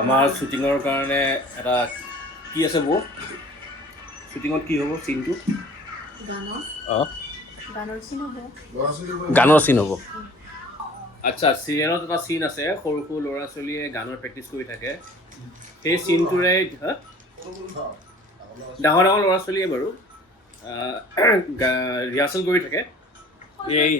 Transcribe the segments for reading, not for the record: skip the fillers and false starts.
আমাৰ শ্বুটিঙৰ কাৰণে এটা কি আছে বৌ শ্বুটিঙত কি হ'ব চিনটো অঁ গানৰ চিন হ'ব আচ্ছা চিৰিয়েলত এটা চিন আছে সৰু সৰু ল'ৰা ছোৱালীয়ে গানৰ প্ৰেক্টিচ কৰি থাকে সেই চিনটোৰে ডাঙৰ ডাঙৰ ল'ৰা ছোৱালীয়ে বাৰু ৰিহাৰ্চেল কৰি থাকে এই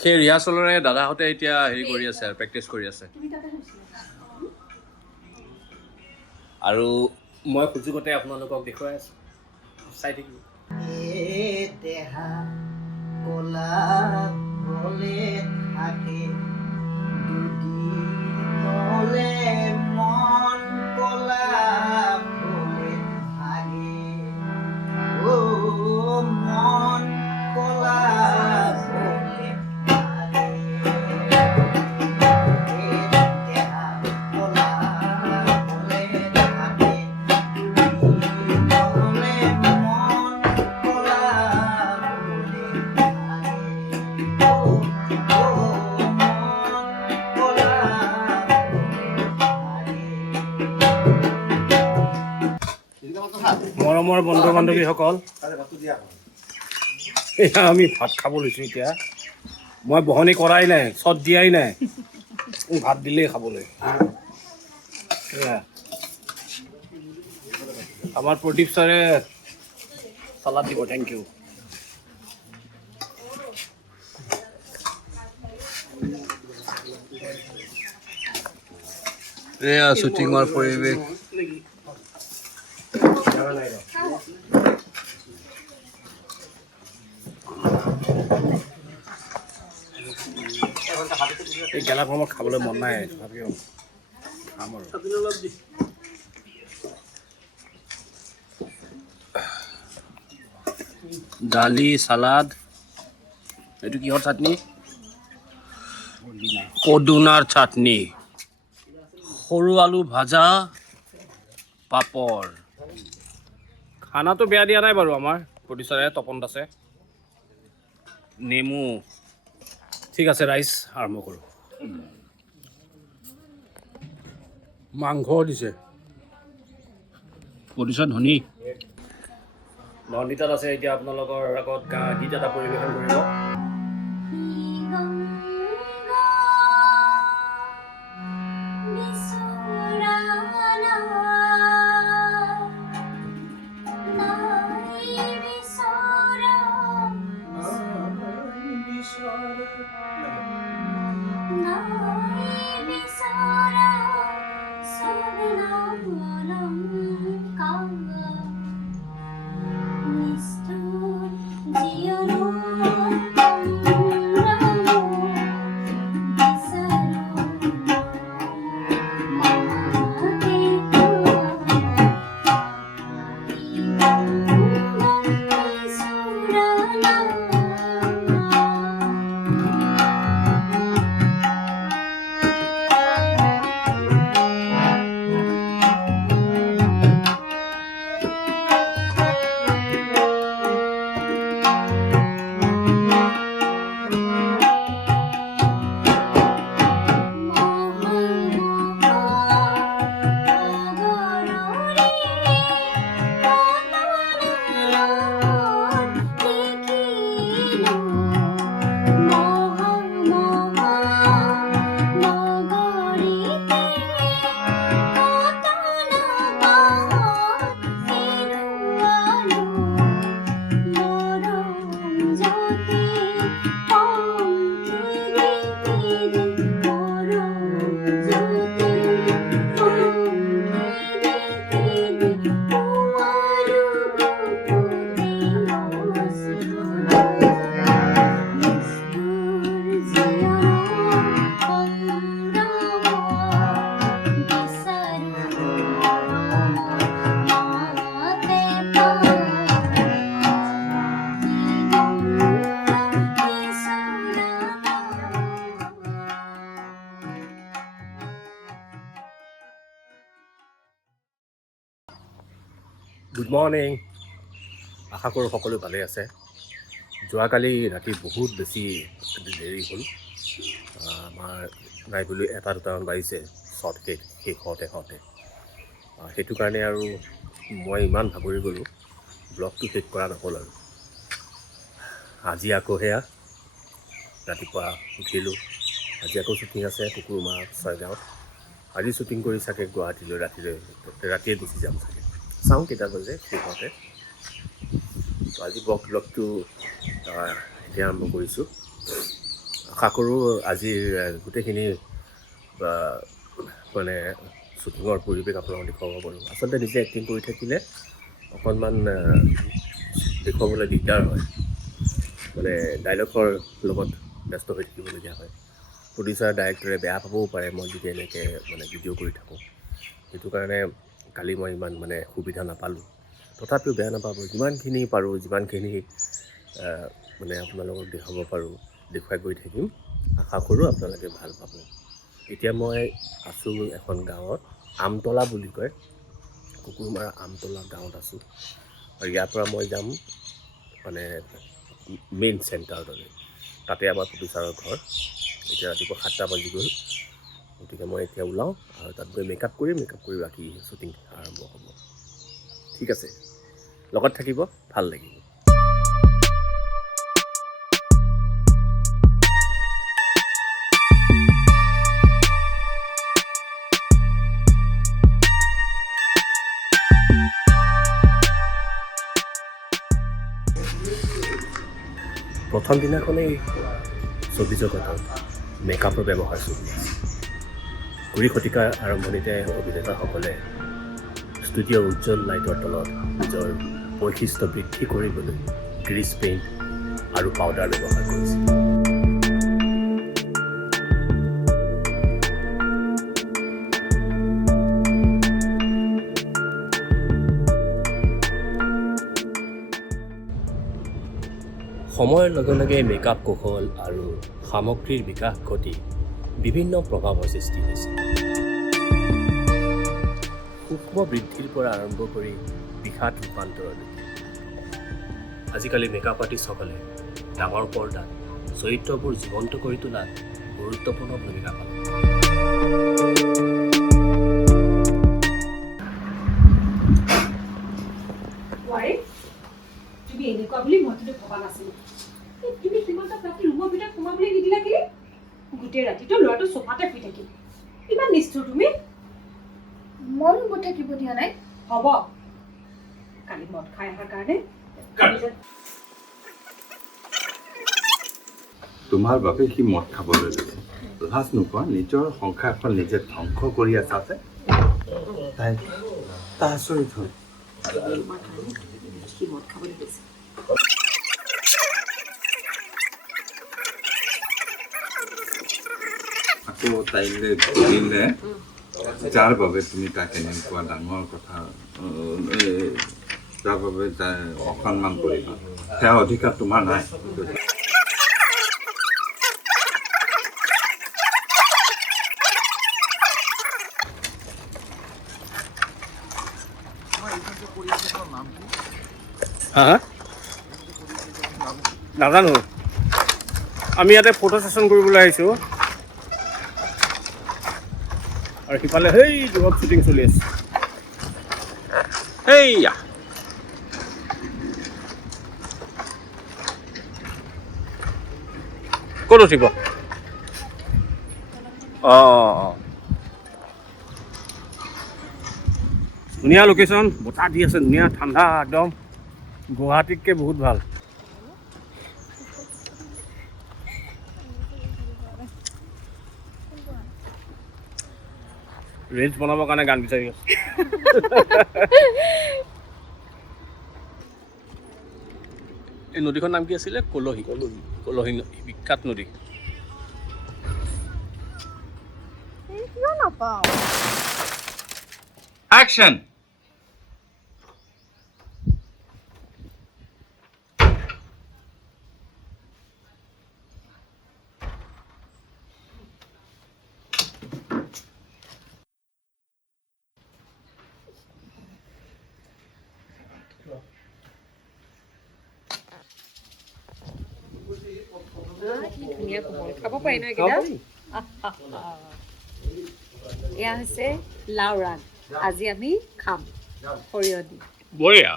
সেই ৰিহাৰ্চেলৰে দাদাহঁতে এতিয়া হেৰি কৰি আছে আৰু প্ৰেক্টিচ কৰি আছে আৰু মই সুযোগতে আপোনালোকক দেখুৱাই আছোঁ চাই থাকিব দেহা কলা বলে থাকে দুদিনলে মন কলা বলে থাকে ও মন কলা বলে থাকে দেহা কলা বলে থাকে দুদিনলে মন কলা বলে থাকে ও মৰমৰ বন্ধু বান্ধৱীসকল এয়া আমি ভাত খাব লৈছোঁ এতিয়া মই বহনি কৰাই নাই চট দিয়াই নাই ভাত দিলেই খাবলৈ এয়া আমাৰ প্ৰদীপ ছাৰে চালাড দিব থেংক ইউ এয়া শ্বুটিঙৰ পৰিৱেশ এই গেলা গৰমত খাবলৈ মন নাই তথাপিও খাম আৰু দালি চালাড এইটো কিহৰ চাটনি পদুনাৰ চাটনি সৰু আলু ভাজা পাপৰ খানাটো বেয়া দিয়া নাই বাৰু আমাৰ প্ৰডিউচাৰে তপন দাসে নেমু ঠিক আছে ৰাইচ আৰম্ভ কৰোঁ মাংস দিছে প্ৰডিউচাৰ ধনী নন্দিতাত আছে এতিয়া আপোনালোকৰ আগত গীত এটা পৰিৱেশন কৰিব গুড মৰ্ণিং আশা কৰোঁ সকলো ভালে আছে যোৱাকালি ৰাতি বহুত বেছি দেৰি হ'ল আমাৰ নাই বুলি 1-2টামান বাজিছে শ্বৰ্ট শেষ হওঁতে সেইটো কাৰণে আৰু মই ইমান ভাগৰি গ'লোঁ, ব্লগটো শেষ কৰা নহ'ল আৰু। আজি আকৌ সেয়া ৰাতিপুৱা উঠিলোঁ, আজি আকৌ শ্বুটিং আছে কুকুৰমাৰ ছয়গাঁৱত। আজি শ্বুটিং কৰি চাগে গুৱাহাটীলৈ ৰাতিয়ে গুচি যাম চাগে, চাওঁ কেইটা বাজে শেষ হওঁতে। তো আজি ব্লগটো এতিয়া আৰম্ভ কৰিছোঁ। আশা কৰোঁ আজিৰ গোটেইখিনি মানে শ্বুটিঙৰ পৰিৱেশ আপোনালোকক দেখুৱাব পাৰোঁ। আচলতে নিজে এক্টিং কৰি থাকিলে অকণমান দেখুৱাবলৈ দিগদাৰ হয়, মানে ডাইলগৰ লগত ব্যস্ত হৈ থাকিবলগীয়া হয়। প্ৰডিউচাৰ ডাইৰেক্টৰে বেয়া পাবও পাৰে মই যদি এনেকৈ মানে ভিডিঅ' কৰি থাকোঁ। সেইটো কাৰণে কালি মই ইমান মানে সুবিধা নাপালোঁ। তথাপিও বেয়া নাপাব, যিমানখিনি পাৰোঁ যিমানখিনি মানে আপোনালোকক দেখাব পাৰোঁ দেখুৱাই গৈ থাকিম। আশা কৰোঁ আপোনালোকে ভাল পাব। এতিয়া মই আছোঁ এখন গাঁৱত, আমতলা বুলি কয়, কুকুৰমাৰা আমতলা গাঁৱত আছোঁ। আৰু ইয়াৰ পৰা মই যাম মানে মেইন চেণ্টাৰলৈ, তাতে আমাৰ প্ৰডিউচাৰৰ ঘৰ। এতিয়া ৰাতিপুৱা 7টা বাজি গ'ল, গতিকে মই এতিয়া ওলাওঁ আৰু তাত গৈ মেকআপ কৰি বাকী শ্বুটিং আৰম্ভ হ'ব। ঠিক আছে, লগত থাকিব, ভাল লাগিব। প্ৰথম দিনাখনেই ছবি জগতত মেকআপৰ ব্যৱহাৰ চলি আছে। 20 শতিকাৰ আৰম্ভণিতে অভিনেতাসকলে ষ্টুডিঅ'ৰ উজ্জ্বল লাইটৰ তলত নিজৰ বৈশিষ্ট্য বৃদ্ধি কৰিবলৈ গ্ৰীজ পেইণ্ট আৰু পাউডাৰ ব্যৱহাৰ কৰিছিল। সময়ৰ লগে লগে মেকআপ কৌশল আৰু সামগ্ৰীৰ বিকাশ ঘটি বিভিন্ন প্ৰভাৱৰ সৃষ্টি হৈছে। সূক্ষ্ম বৃদ্ধিৰ পৰা আৰম্ভ কৰি বিষাদ ৰূপান্তৰলৈকে আজিকালি মেকআপ আৰ্টিষ্টসকলে ডাঙৰ পৰ্দাত চৰিত্ৰবোৰ জীৱন্ত কৰি তোলাত গুৰুত্বপূৰ্ণ ভূমিকা পালন কৰে। তুমি এনেকুৱা বুলি মই কিন্তু ভবা নাছিলো। তুমি সিমানটা ৰাতি ৰুমৰ ভিতৰত সোমাবলৈ নিদিলা কি? গোটেই ৰাতিটো ল'ৰাটো চোফাতে শুই থাকিল। ইমান নিষ্ঠুৰ তুমি। মই ৰুমত থাকিব দিয়া নাই। হ'ব, কালি মদ খাই অহাৰ কাৰণে তোমাৰ বাবে সি মদ খাবলৈ লৈছে। লাজ নোপোৱা, নিজৰ সংসাৰখন নিজে ধ্বংস কৰি আছা যে। তাই আচৰিত হ'ল। সি মদ খাবলৈ লৈছে। আকৌ তাইলৈ ধৰিলে, যাৰ বাবে তুমি তাক এনেকুৱা ডাঙৰ কথা, যাৰ বাবে তাই অসন্মান কৰিবা, সেয়া অধিকাৰ তোমাৰ নাই। হা নাজানো, আমি ইয়াতে ফটো ছেশ্যন কৰিবলৈ আহিছোঁ আৰু সিফালে সেই দূৰত শ্বুটিং চলি আছে। সেইয়া ক'ত উঠিব? অঁ, ধুনীয়া লোকেশ্যন, বতাহ দি আছে, ধুনীয়া ঠাণ্ডা একদম, গুৱাহাটীতকৈ বহুত ভাল। ৰিলছ বনাবৰ কাৰণে গান বিচাৰি আছোঁ। এই নদীখন নাম কি আছিলে? কলহী নদী, বিখ্যাত নদী। কিয় নাপাওঁ? Action! কি ধুনীয়া কোমল, খাব পাৰি ন এইকেইটা? এয়া হৈছে লাও ৰাগ আজি আমি খাম সৰিয়হ দি বঢ়িয়া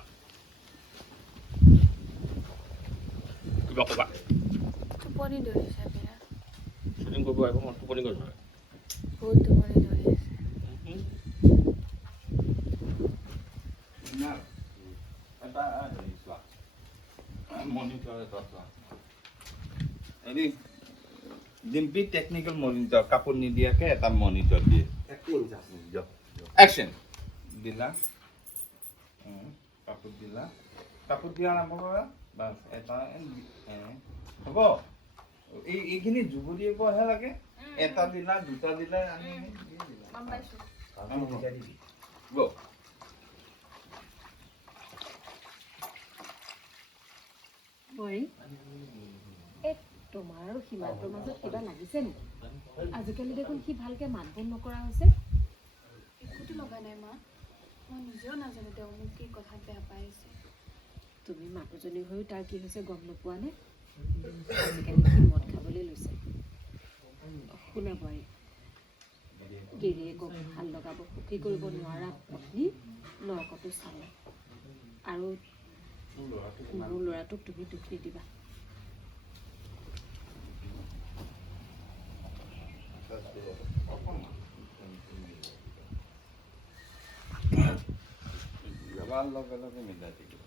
কিবা ক'বা টোপনি ধৰিছে বিৰাট শ্বুটিং কৰিব আহিব মই টোপনি কৰিছোঁ বহুত টোপনি ধৰি আছে এটা হেৰি চোৱা মনিটৰ এটা চোৱা হেৰি ডিম্পি টেকনিকেল মনিটৰ কাপোৰ নিদিয়াকে এটা মনিটৰ দিয়ে একশ্যন দিলা কাপোৰ দিলা কাপোৰ দিয়া আৰম্ভ কৰা বাছ এটা হ'ব এইখিনি জুবুৰিবহে লাগে এটা দিলা দুটা দিলা আমি গম পাইছোঁ গো বৰি এই তোমাৰ আৰু সীমান্তৰ মাজত কিবা লাগিছে নেকি আজিকালি দেখোন সি ভালকে মাত বোল নকৰা হৈছে একোতো লগা নাই মা মই নিজেও নাজানো তেওঁ মোক কি কথাত বেয়া পাই আছে তুমি মাকুজনী হৈও তাৰ কি হৈছে গম নোপোৱা নে আজিকালি সি মদ খাবলৈ লৈছে শুনা বোৱাৰী গিৰিয়েকক ভাল লগাব সুখী কৰিব নোৱাৰা পত্নী নৰকতো চালে আৰু মোৰ ল'ৰাটোক তুমি দুখ নিদিবা যাবাৰ লগে লগে মিলাই দিবি